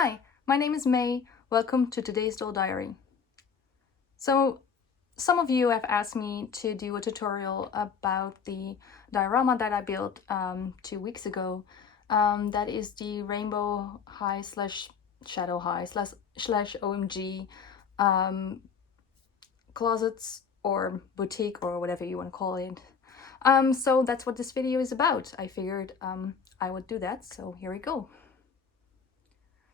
Hi, my name is May. Welcome to today's Doll Diary. So, some of you have asked me to do a tutorial about the diorama that I built 2 weeks ago. That is the Rainbow High slash Shadow High slash OMG closets or boutique or whatever you want to call it. So that's what this video is about. I figured I would do that, so here we go.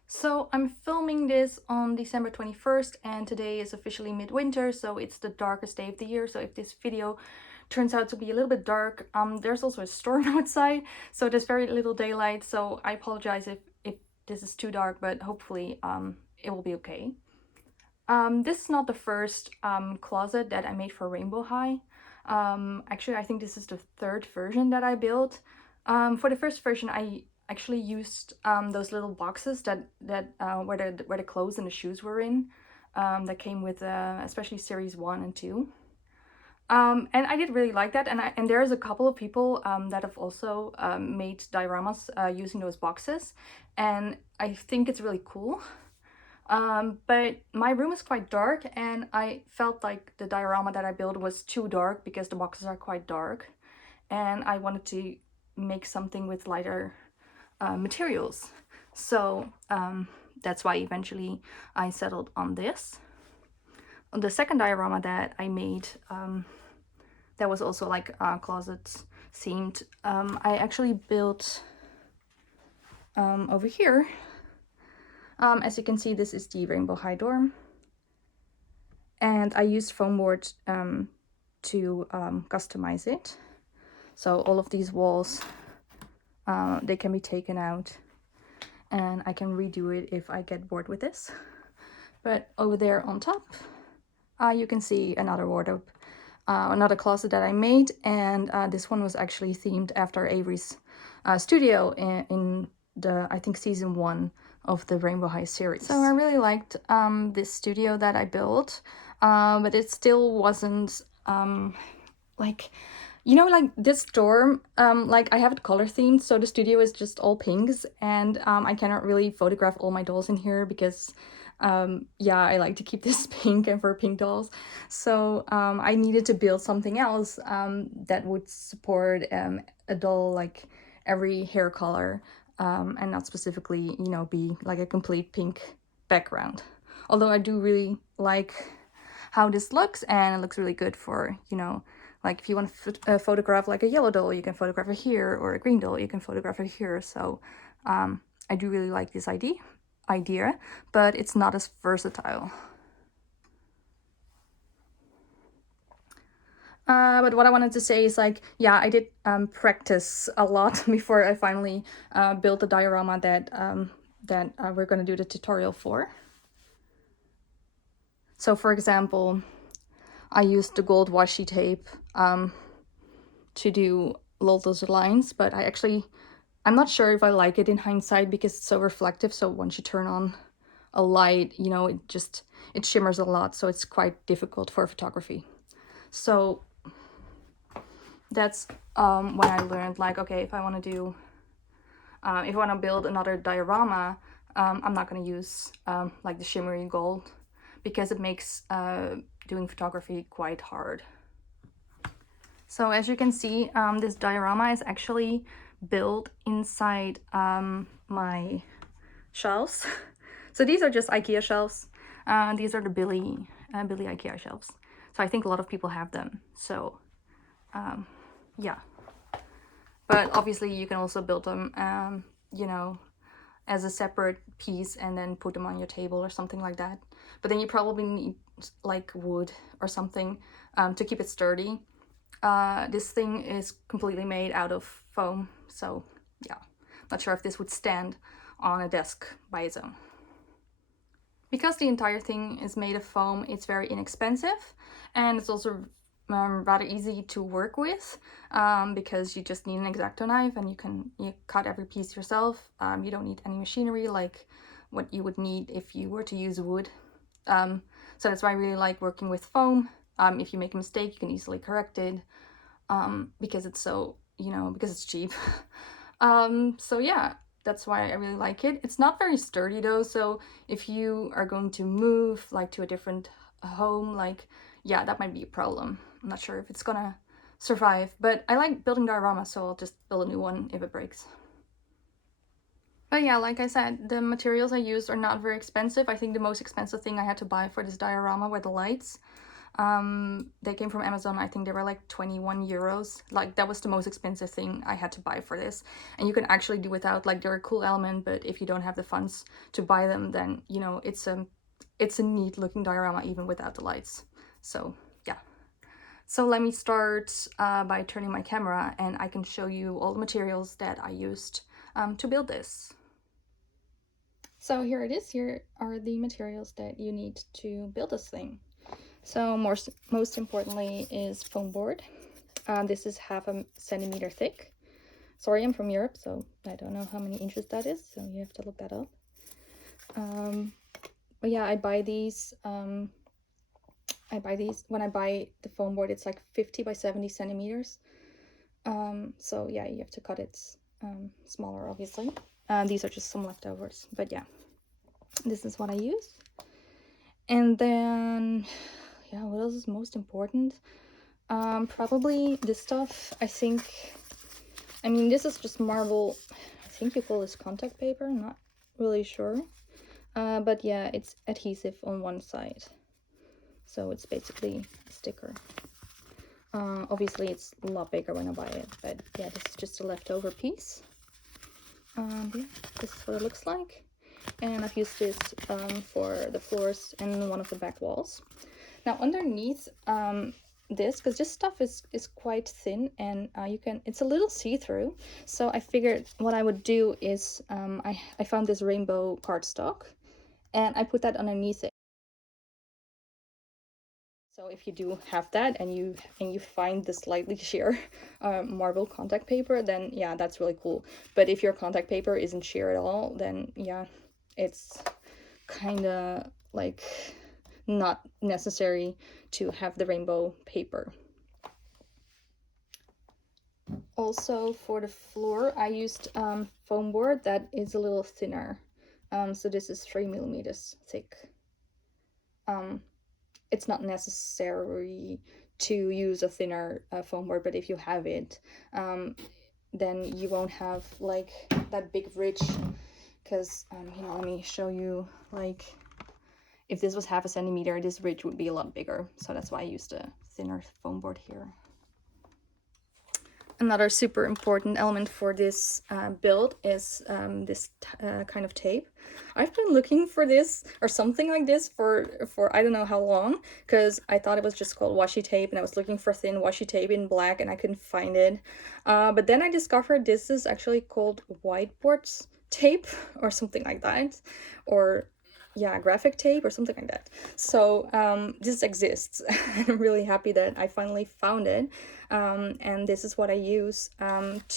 So I'm filming this on December 21st and today is officially midwinter, so it's the darkest day of the year. So if this video turns out to be a little bit dark, there's also a storm outside, so there's very little daylight, so I apologize if this is too dark, but hopefully it will be okay. This is not the first closet that I made for Rainbow High. Actually, I think this is the third version that I built. For the first version, I actually used those little boxes that where the clothes and the shoes were in, that came with especially series 1 and 2. And I did really like that, and there's a couple of people that have also made dioramas using those boxes, and I think it's really cool. But my room is quite dark, and I felt like the diorama that I built was too dark because the boxes are quite dark, and I wanted to make something with lighter materials. So that's why eventually I settled on this. The second diorama that I made, that was also like closet themed, I actually built over here. As you can see, this is the Rainbow High dorm, and I used foam board to customize it. So all of these walls, they can be taken out, and I can redo it if I get bored with this. But over there on top, you can see another wardrobe, another closet that I made, and this one was actually themed after Avery's studio in the, I think, season 1 of the Rainbow High series. So I really liked this studio that I built, but it still wasn't like, you know, like this dorm, like I have it color themed, so the studio is just all pinks, and I cannot really photograph all my dolls in here because yeah, I like to keep this pink and for pink dolls. So I needed to build something else that would support a doll like every hair color, and not specifically, you know, be like a complete pink background. Although I do really like how this looks, and it looks really good for, you know, like if you want to photograph like a yellow doll, you can photograph her here, or a green doll, you can photograph her here. So I do really like this idea, but it's not as versatile. But what I wanted to say is, like, yeah, I did practice a lot before I finally built the diorama that we're going to do the tutorial for. So for example, I used the gold washi tape to do those lines, but I'm not sure if I like it in hindsight because it's so reflective. So once you turn on a light, you know, it shimmers a lot, so it's quite difficult for photography. So that's when I learned, like, okay, if I want to do, if I want to build another diorama, I'm not going to use like the shimmery gold because it makes doing photography quite hard. So as you can see, this diorama is actually built inside my shelves. So these are just IKEA shelves. These are the Billy IKEA shelves. So I think a lot of people have them. So yeah. But obviously you can also build them, you know, as a separate piece and then put them on your table or something like that. But then you probably need like wood or something to keep it sturdy. This thing is completely made out of foam, so yeah, not sure if this would stand on a desk by its own. Because the entire thing is made of foam, it's very inexpensive, and it's also rather easy to work with because you just need an X-Acto knife and you cut every piece yourself. You don't need any machinery like what you would need if you were to use wood. So that's why I really like working with foam. If you make a mistake, you can easily correct it because it's so, you know, because it's cheap. So yeah, that's why I really like it. It's not very sturdy though, so if you are going to move like to a different home, like, yeah, that might be a problem. I'm not sure if it's gonna survive, but I like building dioramas, so I'll just build a new one if it breaks. But yeah, like I said, the materials I used are not very expensive. I think the most expensive thing I had to buy for this diorama were the lights. They came from Amazon. I think they were like 21 euros. Like, that was the most expensive thing I had to buy for this. And you can actually do without, like, they're a cool element, but if you don't have the funds to buy them, then, you know, it's a neat looking diorama even without the lights. So yeah. So let me start by turning my camera, and I can show you all the materials that I used to build this. So here it is. Here are the materials that you need to build this thing. So most importantly is foam board. This is 1/2 centimeter thick. Sorry, I'm from Europe, so I don't know how many inches that is, so you have to look that up. But yeah, I buy these when I buy the foam board, it's like 50 by 70 centimeters. So yeah, you have to cut it smaller, obviously. These are just some leftovers, but yeah, this is what I use. And then, yeah, what else is most important? Probably this stuff. I mean, this is just marble. I think you call this contact paper. I'm not really sure. But yeah, it's adhesive on one side. So it's basically a sticker. Obviously, it's a lot bigger when I buy it. But yeah, this is just a leftover piece. Yeah, this is what it looks like. And I've used this for the floors and one of the back walls. Now underneath this, because this stuff is quite thin, and it's a little see-through, so I figured what I would do is I found this rainbow cardstock, and I put that underneath it. So if you do have that and you find the slightly sheer marble contact paper, then yeah, that's really cool. But if your contact paper isn't sheer at all, then yeah, it's kind of like not necessary to have the rainbow paper. Also for the floor, I used foam board that is a little thinner. So this is 3 millimeters thick. It's not necessary to use a thinner foam board, but if you have it, then you won't have like that big ridge, because you know, let me show you, like, if this was 1/2 centimeter, this ridge would be a lot bigger, so that's why I used a thinner foam board here. Another super important element for this build is this kind of tape. I've been looking for this or something like this for I don't know how long, because I thought it was just called washi tape, and I was looking for thin washi tape in black and I couldn't find it. But then I discovered this is actually called whiteboard tape or something like that, or yeah, graphic tape or something like that. So this exists. I'm really happy that I finally found it. And this is what I use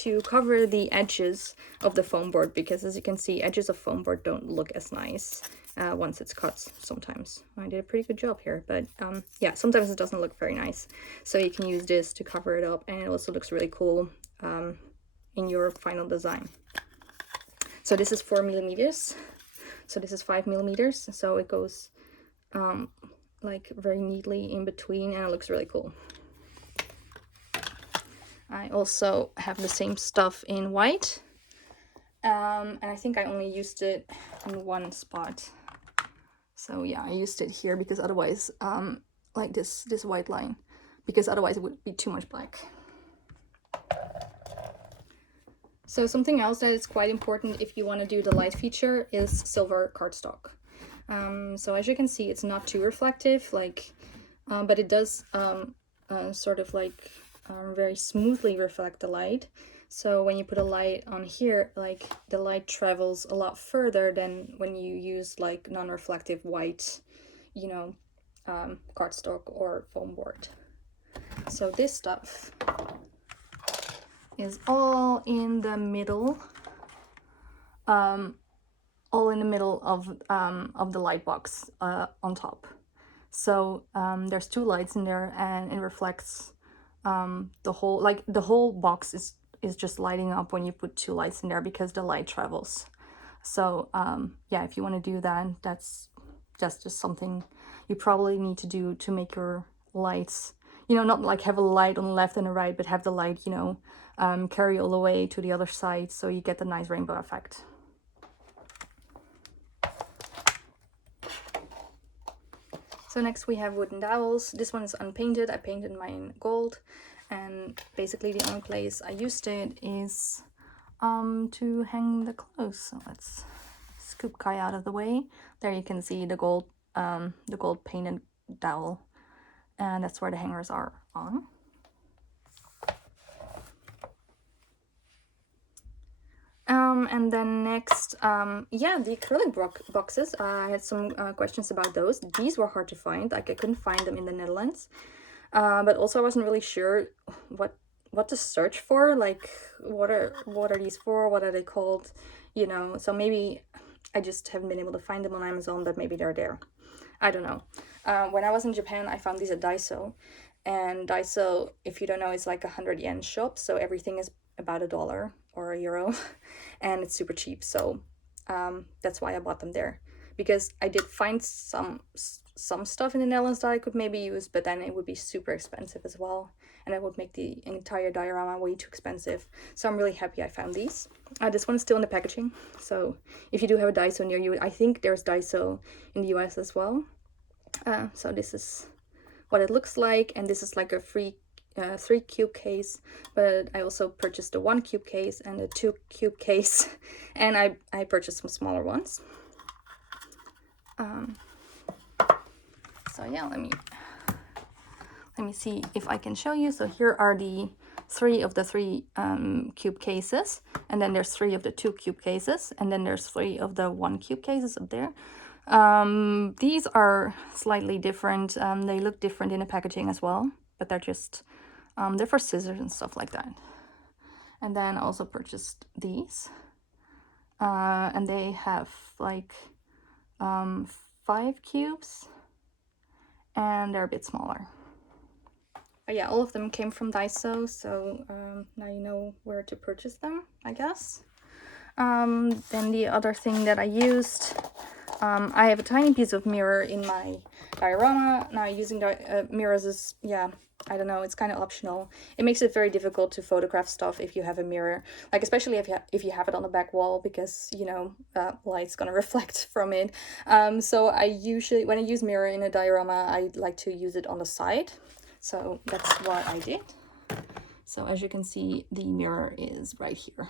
to cover the edges of the foam board, because as you can see, edges of foam board don't look as nice once it's cut sometimes. I did a pretty good job here, but yeah, sometimes it doesn't look very nice. So you can use this to cover it up, and it also looks really cool in your final design. So this is 4 millimeters. So this is 5 millimeters, so it goes like very neatly in between, and it looks really cool. I also have the same stuff in white, and I think I only used it in one spot. So yeah, I used it here because otherwise, like this white line, because otherwise it would be too much black. So something else that is quite important if you want to do the light feature is silver cardstock. So as you can see, it's not too reflective, like, but it does sort of like very smoothly reflect the light. So when you put a light on here, like, the light travels a lot further than when you use like non-reflective white, you know, cardstock or foam board. So this stuff is all in the middle, all in the middle of the light box on top. So there's 2 lights in there, and it reflects the whole box is is just lighting up when you put 2 lights in there because the light travels. So yeah, if you want to do that, that's just something you probably need to do to make your lights, you know, not like have a light on the left and the right, but have the light, you know, carry all the way to the other side so you get the nice rainbow effect. So next we have wooden dowels. This one is unpainted. I painted mine gold, and basically the only place I used it is to hang the clothes. So let's scoop Kai out of the way. There you can see the gold painted dowel, and that's where the hangers are on. And then next, yeah, the acrylic boxes. I had some questions about those. These were hard to find. Like I couldn't find them in the Netherlands. But also I wasn't really sure what to search for. Like what are these for? What are they called? You know. So maybe I just haven't been able to find them on Amazon, but maybe they're there. I don't know. When I was in Japan, I found these at Daiso. And Daiso, if you don't know, is like 100 yen shop. So everything is about $1 or €1. And it's super cheap. So that's why I bought them there. Because I did find some stuff in the Netherlands that I could maybe use, but then it would be super expensive as well. And it would make the entire diorama way too expensive. So I'm really happy I found these. This one's still in the packaging. So if you do have a Daiso near you, I think there's Daiso in the US as well. So this is what it looks like, and this is like a free 3 cube case, but I also purchased a 1 cube case and a 2 cube case, and I purchased some smaller ones. So yeah, let me see if I can show you. So here are the 3 of the 3 cube cases, and then there's 3 of the 2 cube cases, and then there's 3 of the 1 cube cases up there. These are slightly different. They look different in the packaging as well, but they're just they're for scissors and stuff like that. And then I also purchased these, and they have like 5 cubes, and they're a bit smaller. But yeah, all of them came from Daiso, so now you know where to purchase them, I guess. Then the other thing that I used, I have a tiny piece of mirror in my diorama. Now using mirrors is, yeah, I don't know, it's kind of optional. It makes it very difficult to photograph stuff if you have a mirror, like especially if you have it on the back wall, because you know light's gonna reflect from it. So I usually, when I use mirror in a diorama, I like to use it on the side. So that's what I did. So as you can see, the mirror is right here,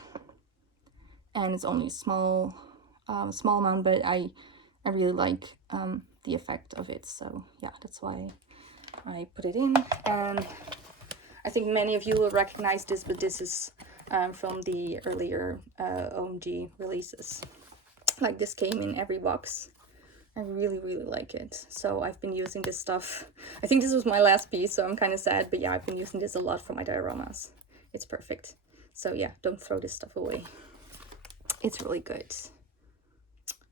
and it's only a small amount, but I really like the effect of it. So yeah, that's why I put it in. And I think many of you will recognize this, but this is from the earlier OMG releases. Like this came in every box. I really like it. So I've been using this stuff. I think this was my last piece, so I'm kind of sad, but yeah, I've been using this a lot for my dioramas. It's perfect. So yeah, don't throw this stuff away. It's really good.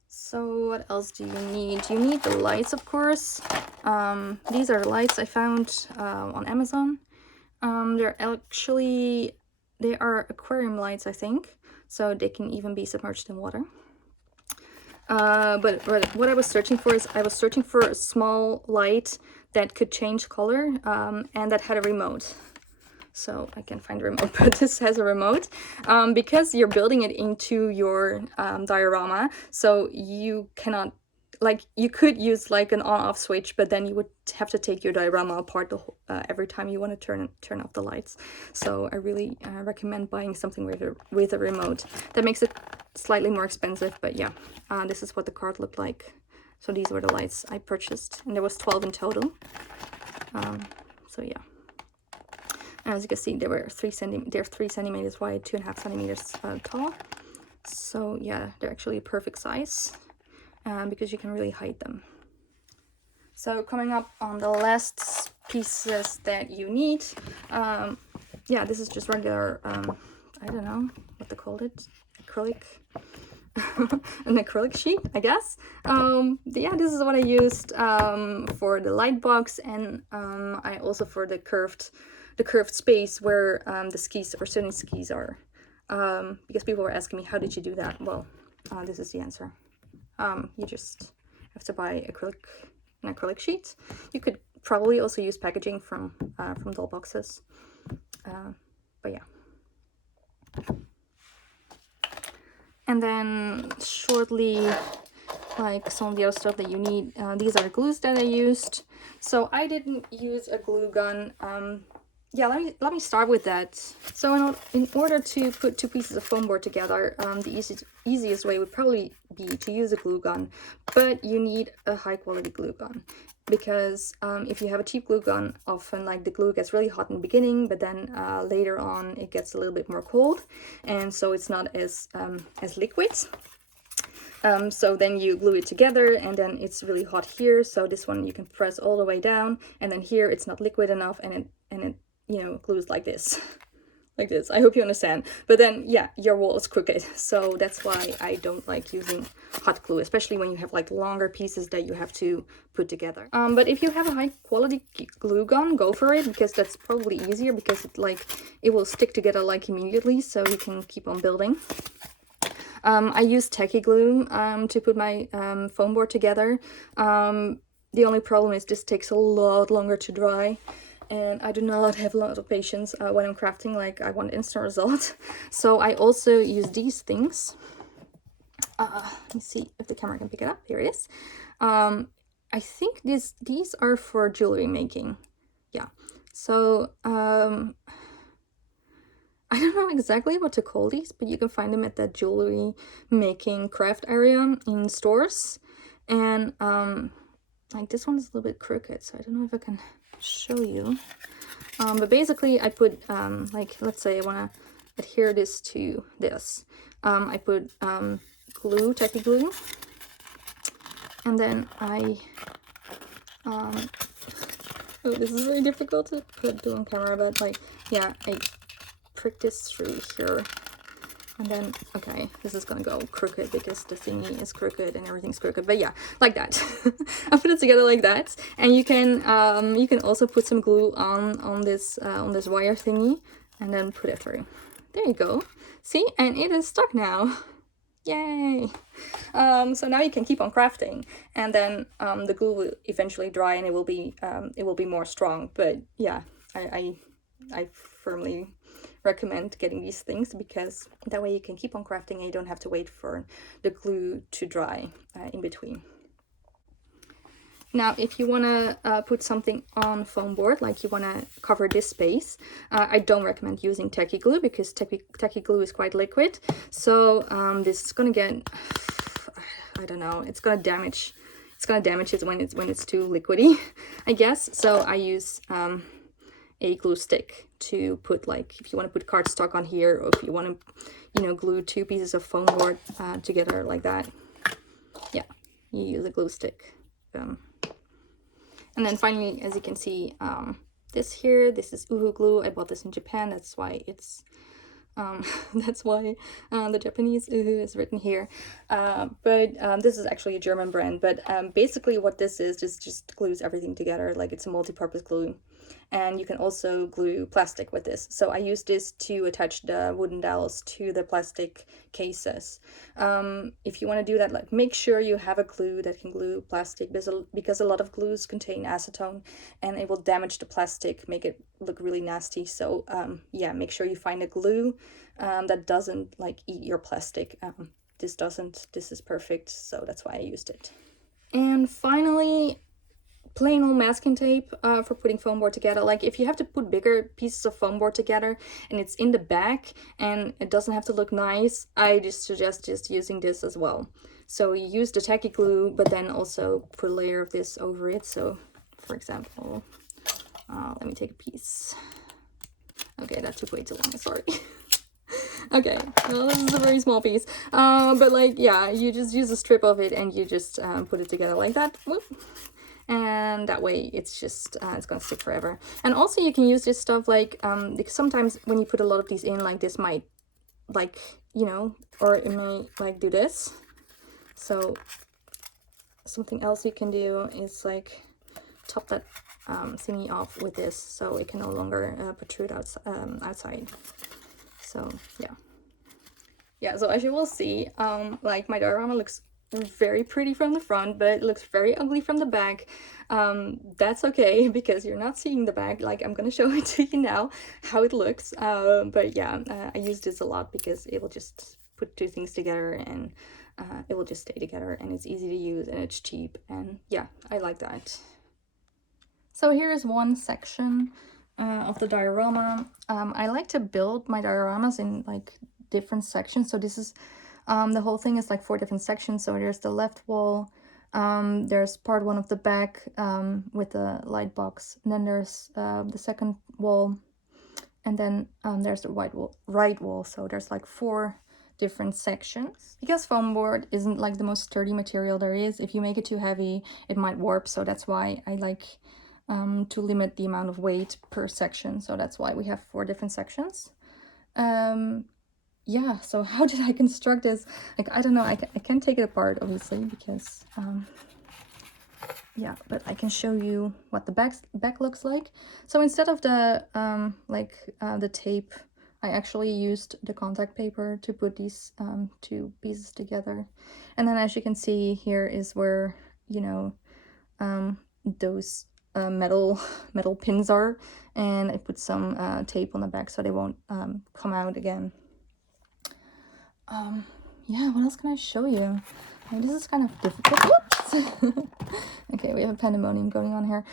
So what else do you need? You need the lights, of course. These are lights I found on Amazon. They are aquarium lights, I think. So they can even be submerged in water. But what I was searching for is I was searching for a small light that could change color and that had a remote. So I can't find a remote, but this has a remote because you're building it into your diorama. So you cannot, like, you could use like an on-off switch, but then you would have to take your diorama apart every time you want to turn off the lights. So I really recommend buying something with a remote. That makes it slightly more expensive, but yeah, this is what the card looked like. So these were the lights I purchased, and there was 12 in total. So yeah. As you can see, they're 3 centimeters wide, 2.5 centimeters tall. So yeah, they're actually a perfect size because you can really hide them. So coming up on the last pieces that you need, yeah, this is just regular, I don't know what they called it, acrylic, an acrylic sheet, I guess. Yeah, this is what I used for the light box, and I also for the curved the curved space where the skis or certain skis are. Because people were asking me, how did you do that? Well, this is the answer. You just have to buy an acrylic sheet. You could probably also use packaging from doll boxes. But yeah. And then shortly, like some of the other stuff that you need. These are the glues that I used. So I didn't use a glue gun. Yeah, let me start with that. So in order to put two pieces of foam board together, the easiest way would probably be to use a glue gun, but you need a high quality glue gun, because if you have a cheap glue gun, often like the glue gets really hot in the beginning, but then later on it gets a little bit more cold, and so it's not as liquid. So then you glue it together, and then it's really hot here, so this one you can press all the way down, and then here it's not liquid enough, and it you know, glues like this. Like this. I hope you understand. But then, yeah, your wall is crooked. So that's why I don't like using hot glue, especially when you have like longer pieces that you have to put together. But if you have a high quality glue gun, go for it, because that's probably easier, because it will stick together like immediately, so you can keep on building. I use tacky glue to put my foam board together. The only problem is this takes a lot longer to dry, and I do not have a lot of patience when I'm crafting. Like, I want instant result. So I also use these things. Let me see if the camera can pick it up. Here it is. I think these are for jewelry making. Yeah. So I don't know exactly what to call these, but you can find them at that jewelry making craft area in stores. And like, this one is a little bit crooked, so I don't know if I can show you. But basically I put like, let's say I want to adhere this to this. I put glue, tacky glue, and then I oh, this is very difficult to do on camera, but like, yeah, I prick this through here, and then, okay, this is gonna go crooked because the thingy is crooked and everything's crooked, but yeah, like that. I put it together like that, and you can also put some glue on this wire thingy, and then put it through. There you go. See, and it is stuck now. Yay! So now you can keep on crafting, and then the glue will eventually dry, and it will be more strong. But yeah, I firmly recommend getting these things, because that way you can keep on crafting and you don't have to wait for the glue to dry in between. Now, if you want to put something on foam board, like you want to cover this space, I don't recommend using tacky glue, because tacky glue is quite liquid. So this is gonna get, I don't know, it's gonna damage it when it's too liquidy, I guess. So I use a glue stick to put, like, if you want to put cardstock on here, or if you want to, you know, glue two pieces of foam board together like that. Yeah, you use a glue stick. And then finally, as you can see, this is Uhu glue. I bought this in Japan. That's why it's the Japanese Uhu is written here. But this is actually a German brand. But basically what this is just glues everything together. Like, it's a multi-purpose glue. And you can also glue plastic with this. So I use this to attach the wooden dowels to the plastic cases. If you want to do that, like, make sure you have a glue that can glue plastic, because a lot of glues contain acetone, and it will damage the plastic, make it look really nasty. So yeah, make sure you find a glue that doesn't, like, eat your plastic. This doesn't. This is perfect, so that's why I used it. And finally, plain old masking tape for putting foam board together. Like, if you have to put bigger pieces of foam board together and it's in the back and it doesn't have to look nice, I just suggest just using this as well. So you use the tacky glue, but then also put a layer of this over it. So for example, let me take a piece. Okay, that took way too long, sorry. Okay, well, this is a very small piece, but like, yeah, you just use a strip of it and you just put it together like that. Whoop. And that way it's just it's gonna stick forever. And also you can use this stuff, like because sometimes when you put a lot of these in, like, this might, like, you know, or it may, like, do this. So something else you can do is, like, top that thingy off with this, so it can no longer protrude outside. So yeah, so as you will see, like my diorama looks very pretty from the front, but it looks very ugly from the back. That's okay, because you're not seeing the back. Like, I'm gonna show it to you now how it looks. But yeah, I use this a lot because it will just put two things together, and it will just stay together, and it's easy to use, and it's cheap, and yeah, I like that. So here is one section of the diorama. I like to build my dioramas in like different sections. So this is the whole thing is like 4 different sections. So there's the left wall, there's part 1 of the back with the light box, and then there's the second wall, and then there's the right wall. So there's like 4 different sections. Because foam board isn't like the most sturdy material there is, if you make it too heavy it might warp, so that's why I like to limit the amount of weight per section. So that's why we have 4 different sections. Yeah, so how did I construct this? Like, I don't know, I can't take it apart obviously because yeah, but I can show you what the back looks like. So instead of the the tape, I actually used the contact paper to put these 2 pieces together. And then as you can see, here is where, you know, those metal pins are, and I put some tape on the back so they won't come out again. Yeah, what else can I show you? I mean, this is kind of difficult. Whoops! Okay, we have a pandemonium going on here.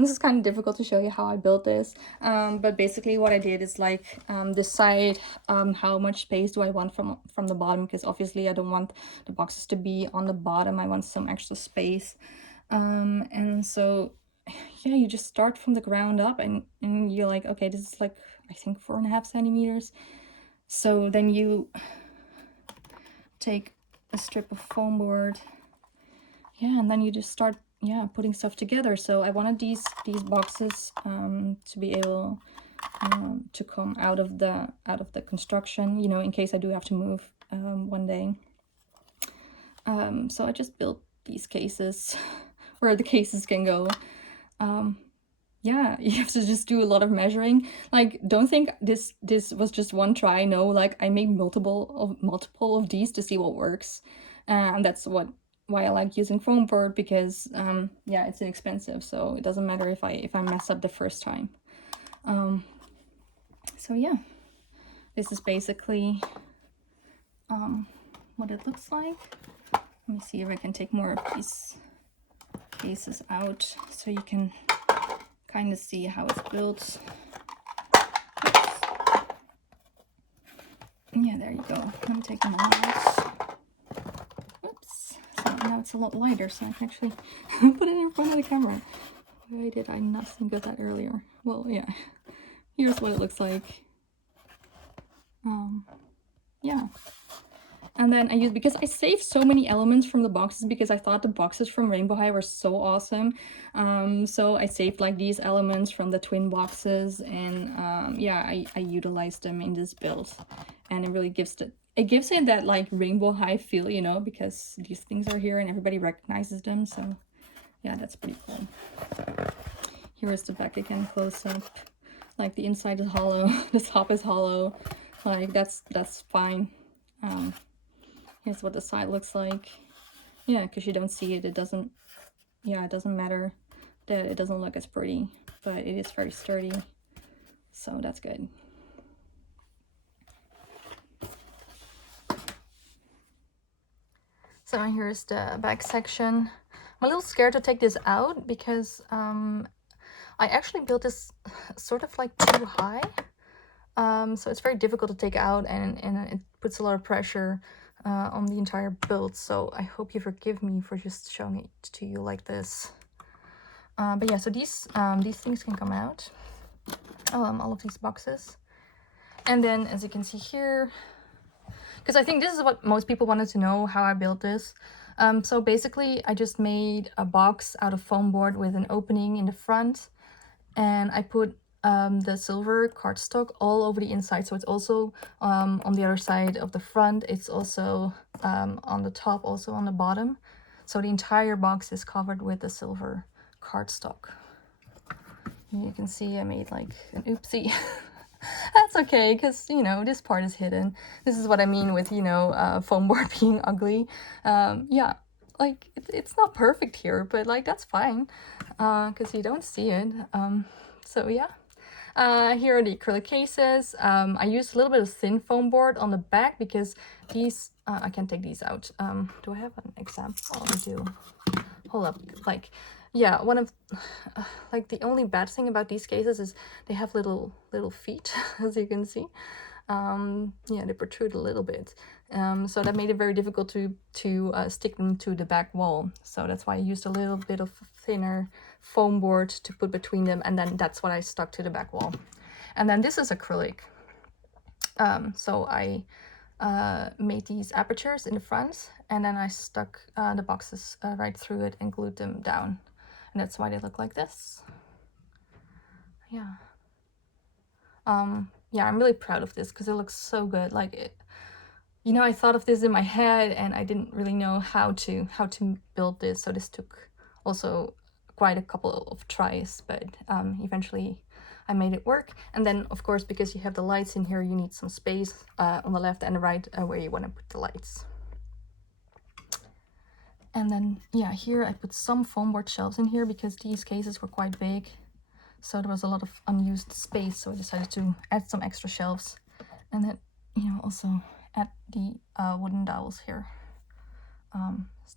This is kind of difficult to show you how I built this, but basically what I did is like decide how much space do I want from the bottom, because obviously I don't want the boxes to be on the bottom. I want some extra space, and so yeah, you just start from the ground up, and you're like, okay, this is like, I think 4.5 centimeters. So then you take a strip of foam board, yeah, and then you just start, yeah, putting stuff together. So I wanted these boxes to be able to come out of the construction, you know, in case I do have to move one day. So I just built these cases where the cases can go. Yeah, you have to just do a lot of measuring. Like, don't think this was just one try. No, like, I made multiple of these to see what works, and that's why I like using foam board, because yeah, it's inexpensive, so it doesn't matter if I mess up the first time. So yeah, this is basically what it looks like. Let me see if I can take more of these cases out so you can kind of see how it's built. Oops. Yeah, there you go. Let me take them out. Oops. So now it's a lot lighter, so I can actually put it in front of the camera. Why did I not think of that earlier? Well, yeah. Here's what it looks like. Yeah. And then I used, because I saved so many elements from the boxes, because I thought the boxes from Rainbow High were so awesome. So I saved like these elements from the twin boxes, and yeah, I utilized them in this build, and it really gives it that like Rainbow High feel, you know, because these things are here and everybody recognizes them. So yeah, that's pretty cool. Here is the back again, close up. Like, the inside is hollow, the top is hollow. Like, that's fine. Here's what the side looks like. Yeah, because you don't see it, it doesn't matter that it doesn't look as pretty, but it is very sturdy, so that's good. So here's the back section. I'm a little scared to take this out because I actually built this sort of like too high. So it's very difficult to take out, and it puts a lot of pressure on the entire build. So I hope you forgive me for just showing it to you like this. But yeah, so these things can come out, all of these boxes. And then, as you can see here, because I think this is what most people wanted to know, how I built this. So basically, I just made a box out of foam board with an opening in the front, and I put the silver cardstock all over the inside. So it's also on the other side of the front. It's also on the top, also on the bottom. So the entire box is covered with the silver cardstock. You can see I made like an oopsie. That's okay, because, you know, this part is hidden. This is what I mean with, you know, foam board being ugly. Yeah, like, it's not perfect here, but, like, that's fine, because you don't see it. So, yeah. Here are the acrylic cases. I used a little bit of thin foam board on the back because these, I can take these out. Do I have an example? Oh, I do. Hold up, like, yeah, one of like the only bad thing about these cases is they have little feet, as you can see. Yeah, they protrude a little bit, so that made it very difficult to stick them to the back wall. So that's why I used a little bit of thinner foam board to put between them, and then that's what I stuck to the back wall. And then this is acrylic. So I made these apertures in the front, and then I stuck the boxes right through it and glued them down, and that's why they look like this. Yeah. Yeah, I'm really proud of this because it looks so good. Like, it, you know, I thought of this in my head and I didn't really know how to build this, so this took also quite a couple of tries, but eventually I made it work. And then, of course, because you have the lights in here, you need some space on the left and the right where you want to put the lights. And then, yeah, here I put some foam board shelves in here because these cases were quite big, so there was a lot of unused space, so I decided to add some extra shelves. And then, you know, also add the wooden dowels here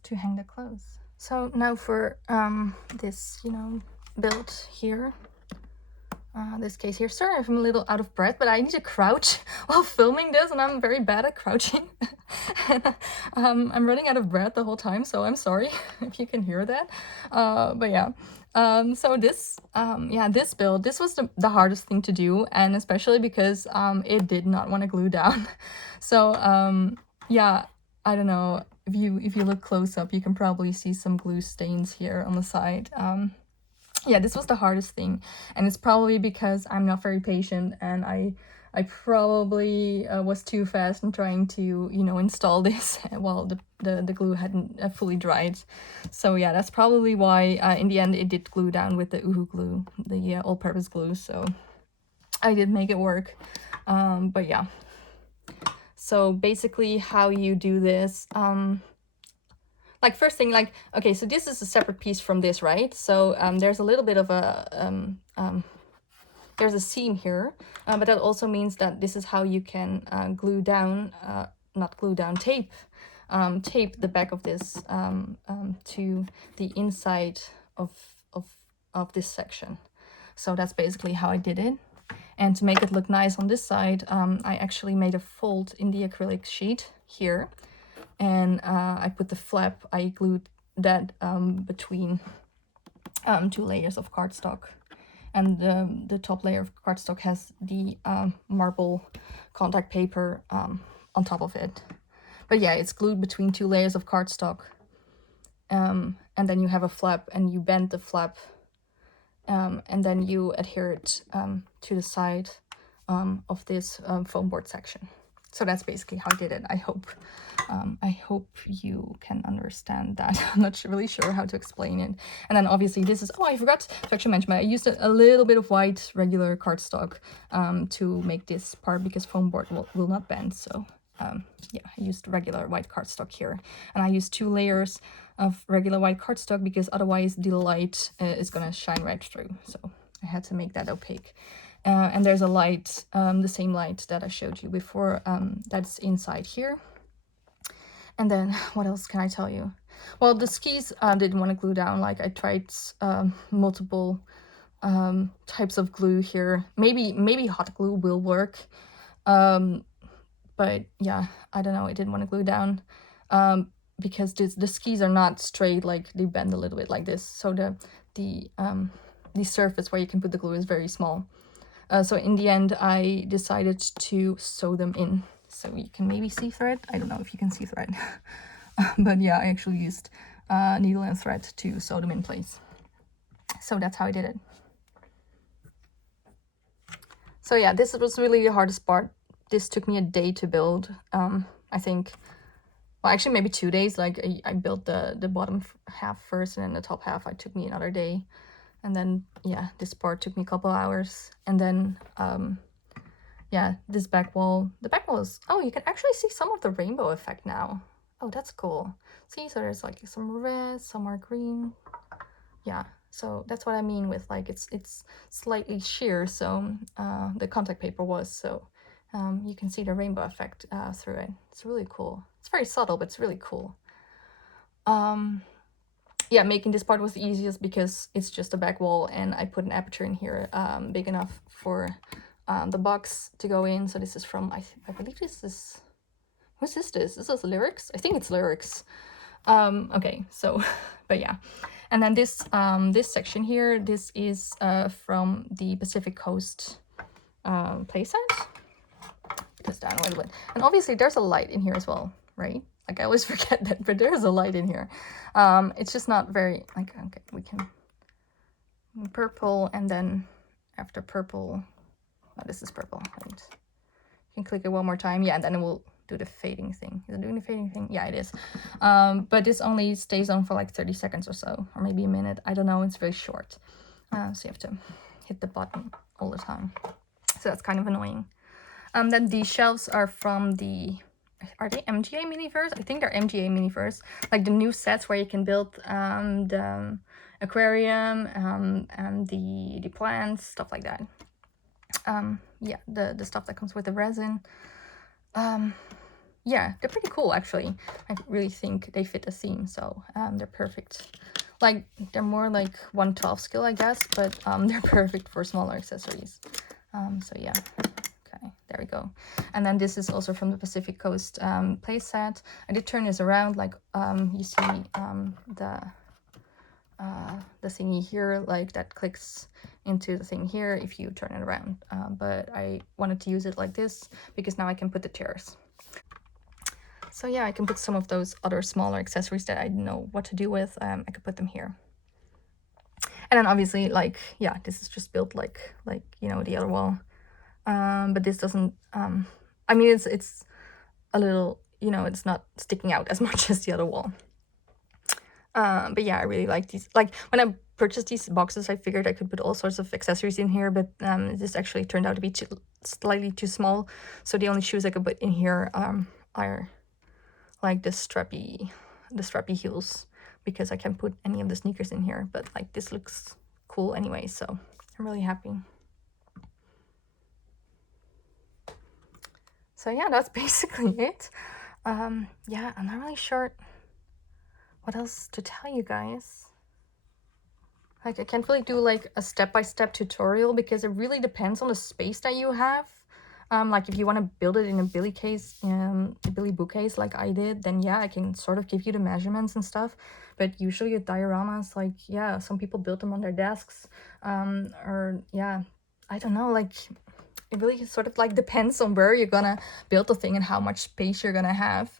to hang the clothes. So now for this, you know, build here. This case here. Sorry if I'm a little out of breath, but I need to crouch while filming this, and I'm very bad at crouching. And, I'm running out of breath the whole time, so I'm sorry if you can hear that. But yeah. So this, yeah, this build, this was the hardest thing to do, and especially because it did not want to glue down. So yeah, I don't know, if you look close up, you can probably see some glue stains here on the side. Yeah, this was the hardest thing, and it's probably because I'm not very patient, and I probably was too fast in trying to, you know, install this while the glue hadn't fully dried. So yeah, that's probably why in the end it did glue down with the Uhu glue, the all-purpose glue. So I did make it work, but yeah. So basically how you do this, like, first thing, like, okay, so this is a separate piece from this, right? So there's a little bit of a there's a seam here, but that also means that this is how you can glue down, not glue down, tape the back of this to the inside of this section. So that's basically how I did it. And to make it look nice on this side, I actually made a fold in the acrylic sheet here, and I put the flap, I glued that between two layers of cardstock. And the top layer of cardstock has the marble contact paper on top of it. But yeah, it's glued between two layers of cardstock. And then you have a flap, and you bend the flap, and then you adhere it to the side of this foam board section. So that's basically how I did it. I hope you can understand that. I'm not really sure how to explain it. And then obviously this is, oh, I forgot to actually mention, but I used a little bit of white regular cardstock to make this part, because foam board will not bend. So yeah, I used regular white cardstock here, and I used 2 layers of regular white cardstock because otherwise the light is gonna shine right through. So I had to make that opaque. And there's a light, the same light that I showed you before, that's inside here. And then what else can I tell you? Well, the skis didn't want to glue down. Like, I tried multiple types of glue here. Maybe hot glue will work. But yeah, I don't know, it didn't want to glue down because the skis are not straight, like they bend a little bit like this. So the surface where you can put the glue is very small. So in the end, I decided to sew them in. So you can maybe see thread. I don't know if you can see thread. But yeah, I actually used needle and thread to sew them in place. So that's how I did it. So yeah, this was really the hardest part. This took me a day to build. I think, well, actually maybe 2 days. Like, I built the bottom half first, and then the top half, it took me another day. And then, yeah, this part took me a couple hours. And then, yeah, this back wall. The back wall is, oh, you can actually see some of the rainbow effect now. Oh, that's cool. See, so there's like some red, some are green. Yeah, so that's what I mean with like it's slightly sheer, so the contact paper was, so you can see the rainbow effect through it. It's really cool. It's very subtle, but it's really cool. Yeah, making this part was the easiest because it's just a back wall, and I put an aperture in here big enough for the box to go in. So this is from, I believe this is, whose is this? Is this Lyrics? I think it's Lyrics. Okay, so, but yeah. And then this section here, this is from the Pacific Coast playset. Put this down a little bit. And obviously there's a light in here as well, right? Like I always forget that, but there's a light in here. It's just not very, like, okay, we can purple, and then after purple, oh, this is purple, right? You can click it one more time. Yeah, and then it will do the fading thing. Is it doing the fading thing? Yeah, it is. But this only stays on for like 30 seconds or so, or maybe a minute. I don't know. It's very short. So you have to hit the button all the time. So that's kind of annoying. Then these shelves are from the, are they MGA Miniverse? I think they're MGA Miniverse. Like the new sets where you can build the aquarium and the plants, stuff like that. Yeah, the stuff that comes with the resin. Yeah, they're pretty cool actually. I really think they fit the theme, so they're perfect. Like they're more like 1/12 scale, I guess, but they're perfect for smaller accessories. So yeah, okay, there we go. And then this is also from the Pacific Coast playset. I did turn this around, like you see the thingy here, like that clicks into the thing here if you turn it around. But I wanted to use it like this because now I can put the chairs. So yeah, I can put some of those other smaller accessories that I didn't know what to do with. I could put them here. And then obviously, like, yeah, this is just built like you know, the other wall. But this doesn't, I mean, it's a little, you know, it's not sticking out as much as the other wall. But yeah, I really like these. Like when I purchased these boxes, I figured I could put all sorts of accessories in here, but this actually turned out to be slightly too small. So the only shoes I could put in here are like the strappy heels, because I can't put any of the sneakers in here. But like this looks cool anyway, so I'm really happy. So yeah, that's basically it. Yeah, I'm not really sure what else to tell you guys. Like I can't really do like a step-by-step tutorial because it really depends on the space that you have. Like if you want to build it in a billy case, a billy bookcase like I did, then yeah, I can sort of give you the measurements and stuff. But usually with dioramas, like, yeah, some people build them on their desks, or yeah, I don't know, like it really sort of like depends on where you're gonna build the thing and how much space you're gonna have.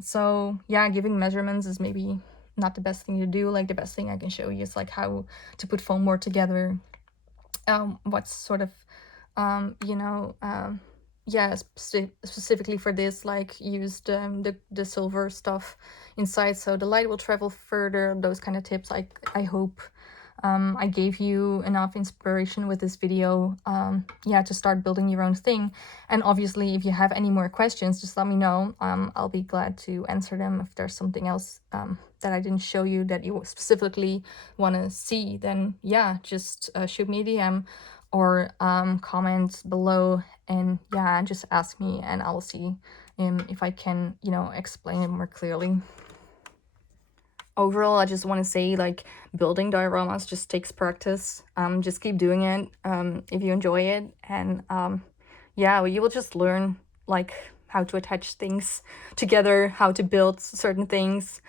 So yeah, giving measurements is maybe not the best thing to do. Like the best thing I can show you is like how to put foam board together, what's sort of you know, yeah, specifically for this, like used the silver stuff inside so the light will travel further. Those kind of tips. I hope I gave you enough inspiration with this video, yeah, to start building your own thing. And obviously if you have any more questions, just let me know. I'll be glad to answer them. If there's something else that I didn't show you that you specifically want to see, then yeah, just shoot me a DM or comment below, and yeah, just ask me and I will see if I can, you know, explain it more clearly. Overall, I just want to say, like, building dioramas just takes practice. Just keep doing it if you enjoy it, and yeah, you will just learn like how to attach things together, how to build certain things.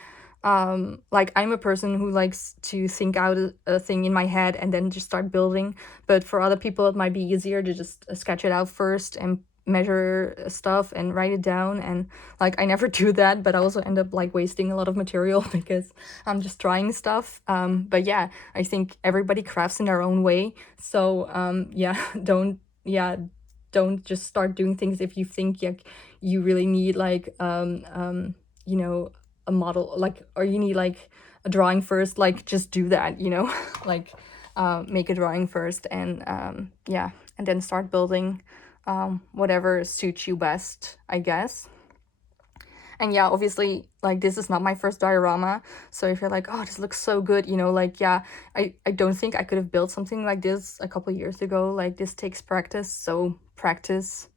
Like I'm a person who likes to think out a thing in my head and then just start building, but for other people it might be easier to just sketch it out first and measure stuff and write it down. And like I never do that, but I also end up like wasting a lot of material because I'm just trying stuff. But yeah, I think everybody crafts in their own way, so yeah, don't just start doing things if you think like you really need like you know, a model, like, or you need like a drawing first, like just do that, you know. Like make a drawing first, and yeah, and then start building whatever suits you best, I guess. And yeah, obviously, like, this is not my first diorama, so if you're like, oh, this looks so good, you know, like, yeah, I don't think I could have built something like this a couple years ago. Like, this takes practice, so practice.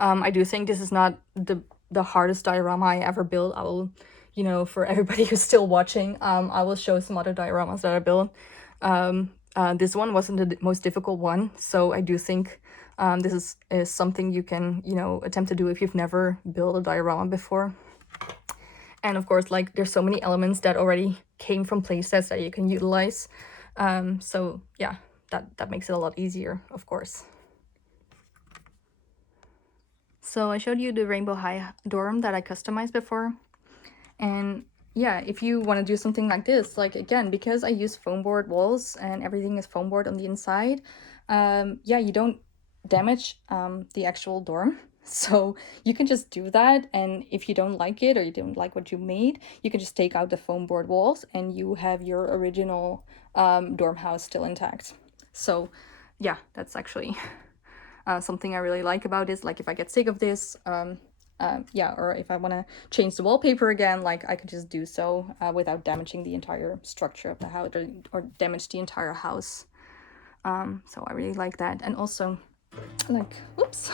I do think this is not the hardest diorama I ever built. I will, you know, for everybody who's still watching, I will show some other dioramas that I built. This one wasn't the most difficult one, so I do think this is something you can, you know, attempt to do if you've never built a diorama before. And of course, like, there's so many elements that already came from playsets that you can utilize. So yeah, that makes it a lot easier, of course. So I showed you the Rainbow High dorm that I customized before. And yeah, if you want to do something like this, like, again, because I use foam board walls and everything is foam board on the inside, yeah, you don't damage the actual dorm. So you can just do that, and if you don't like it or you don't like what you made, you can just take out the foam board walls and you have your original dorm house still intact. So yeah, that's actually something I really like about this. Like, if I get sick of this, yeah, or if I want to change the wallpaper again, like, I could just do so without damaging the entire structure of the house, or damage the entire house. So I really like that. And also, like, oops,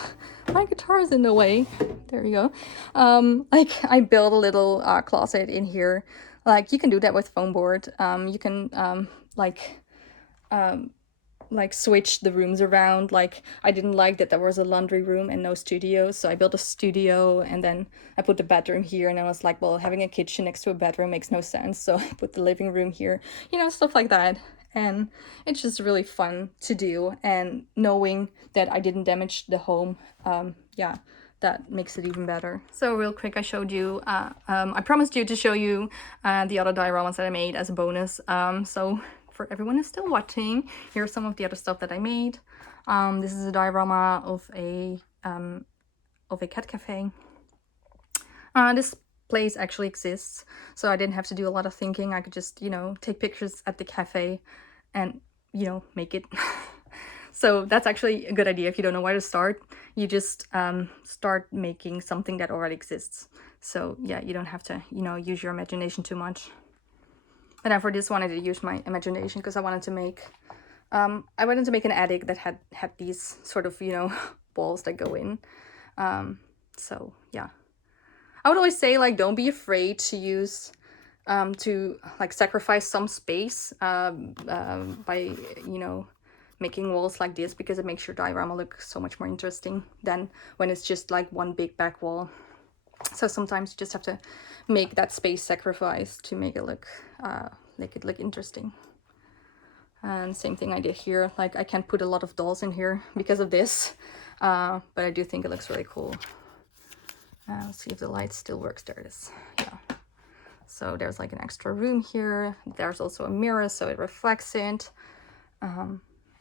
my guitar is in the way. There you go. Like, I built a little closet in here. Like, you can do that with foam board. You can like switch the rooms around. Like, I didn't like that there was a laundry room and no studio, so I built a studio, and then I put the bedroom here, and I was like, well, having a kitchen next to a bedroom makes no sense, so I put the living room here, you know, stuff like that. And it's just really fun to do, and knowing that I didn't damage the home, yeah, that makes it even better. So real quick, I showed you, I promised you to show you the other dioramas that I made as a bonus. So for everyone who's still watching, here's some of the other stuff that I made. This is a diorama of a cat cafe. This place actually exists, so I didn't have to do a lot of thinking. I could just, you know, take pictures at the cafe and, you know, make it. So that's actually a good idea if you don't know where to start. You just start making something that already exists. So yeah, you don't have to, you know, use your imagination too much. But then for this one, I did use my imagination because I wanted to make an attic that had these sort of, you know, walls that go in. So yeah, I would always say, like, don't be afraid to use to, like, sacrifice some space by, you know, making walls like this, because it makes your diorama look so much more interesting than when it's just like one big back wall. So sometimes you just have to make that space sacrifice to make it look interesting. And same thing I did here. Like, I can't put a lot of dolls in here because of this, but I do think it looks really cool. Let's see if the light still works. There it is. Yeah. So there's like an extra room here. There's also a mirror, so it reflects it.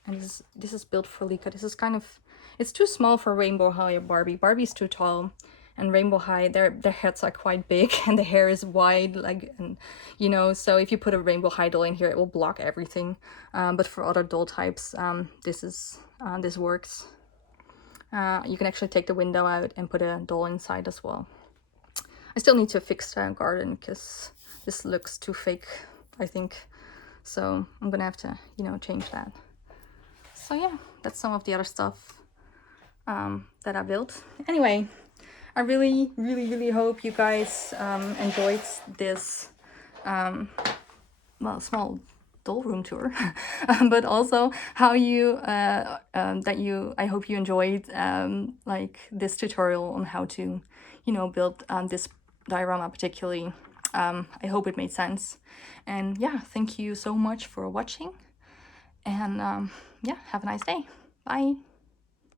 And this is built for Lika. This is kind of, it's too small for Rainbow High or Barbie. Barbie's too tall, and Rainbow High, their heads are quite big and the hair is wide, like, and, you know, so if you put a Rainbow High doll in here, it will block everything. But for other doll types, this works. You can actually take the window out and put a doll inside as well. I still need to fix the garden because this looks too fake, I think. So I'm gonna have to, you know, change that. So yeah, that's some of the other stuff that I built. Anyway, I really, really, really hope you guys enjoyed this, well, small doll room tour, but also how you, I hope you enjoyed like this tutorial on how to, you know, build this diorama particularly. I hope it made sense. And yeah, thank you so much for watching. And yeah, have a nice day. Bye.